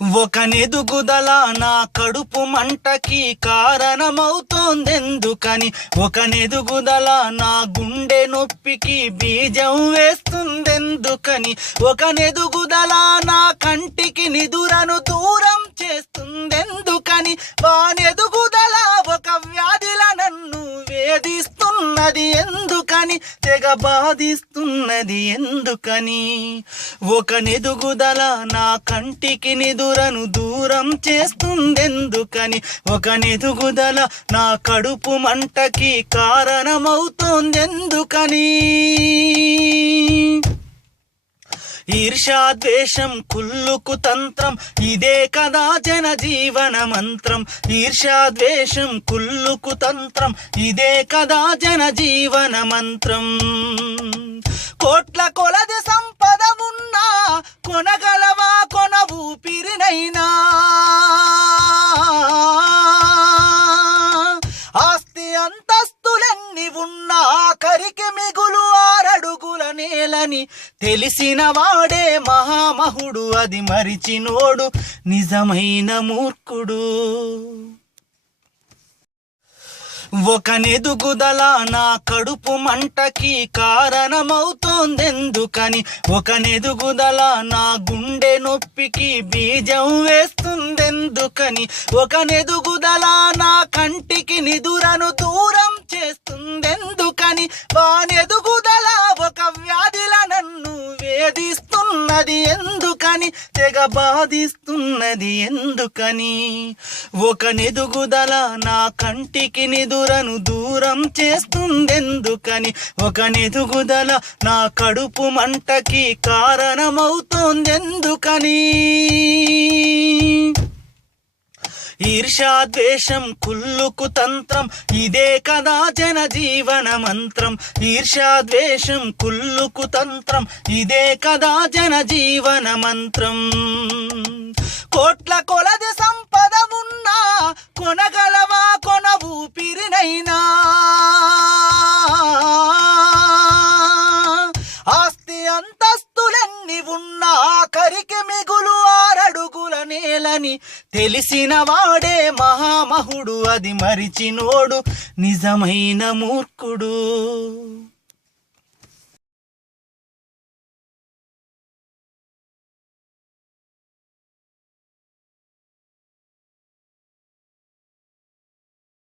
ఒక నెదుగుదల నా కడుపు మంటకి కారణమవుతోందెందుకని? ఒక నెదుగుదల నా గుండె నొప్పికి బీజం వేస్తుందెందుకని? ఒక నెదుగుదల నా కంటికి నిదురను దూరం చేస్తుందెందుకని? వానెదుగుదల వేధిస్తున్నది ఎందుకని? తెగ బాధిస్తున్నది ఎందుకని? ఒక నిదుగుదల నా కంటికి నిదురను దూరం చేస్తుందెందుకని? ఒక నిదుగుదల నా కడుపు మంటకి కారణమవుతోందెందుకని? ఈర్షాద్వేషం కుల్లుకు తంత్రం. ఇదే కదా జన జీవన మంత్రం ఈర్షాద్వేషం కుల్లుకు తంత్రం. ఇదే కదా జన జీవన మంత్రం. కోట్ల కొలది సంపద ఉన్నా కొనగలవా కొన ఊపిరినైనా? ఆస్తి అంతస్తులన్నీ ఉన్నా ఆఖరికి మిగులు అని తెలిసిన వాడే మహామహుడు అది మరిచినోడు నిజమైన మూర్ఖుడు. ఒక నెదుగుదల నా కడుపు మంటకి కారణమవుతోందెందుకని ఒక నెదుగుదల నా గుండె నొప్పికి బీజం వేస్తుందెందుకని ఒక నెదుగుదల నా కంటికి నిదురను వేధిస్తున్నది ఎందుకని? తెగ బాధిస్తున్నది ఎందుకని? ఒక నిదుగుదల నా కంటికి నిదురను దూరం చేస్తుందెందుకని? ఒక నిదుగుదల నా కడుపు మంటకి కారణమవుతోందెందుకని? ఈర్షాద్వేషం కుల్లుకు తంత్రం ఇదే కదా జన జీవన మంత్రం ఈర్షాద్వేషం కుల్లుకు తంత్రం ఇదే కదా జన జీవన మంత్రం. కోట్ల కొలది సంపద ఉన్నా కొనగలవా కొన ఊపిరినైనా? ఆరడుగుల తెలిసిన వాడే మహామహుడు అది మరిచినోడు నిజమైన మూర్ఖుడు.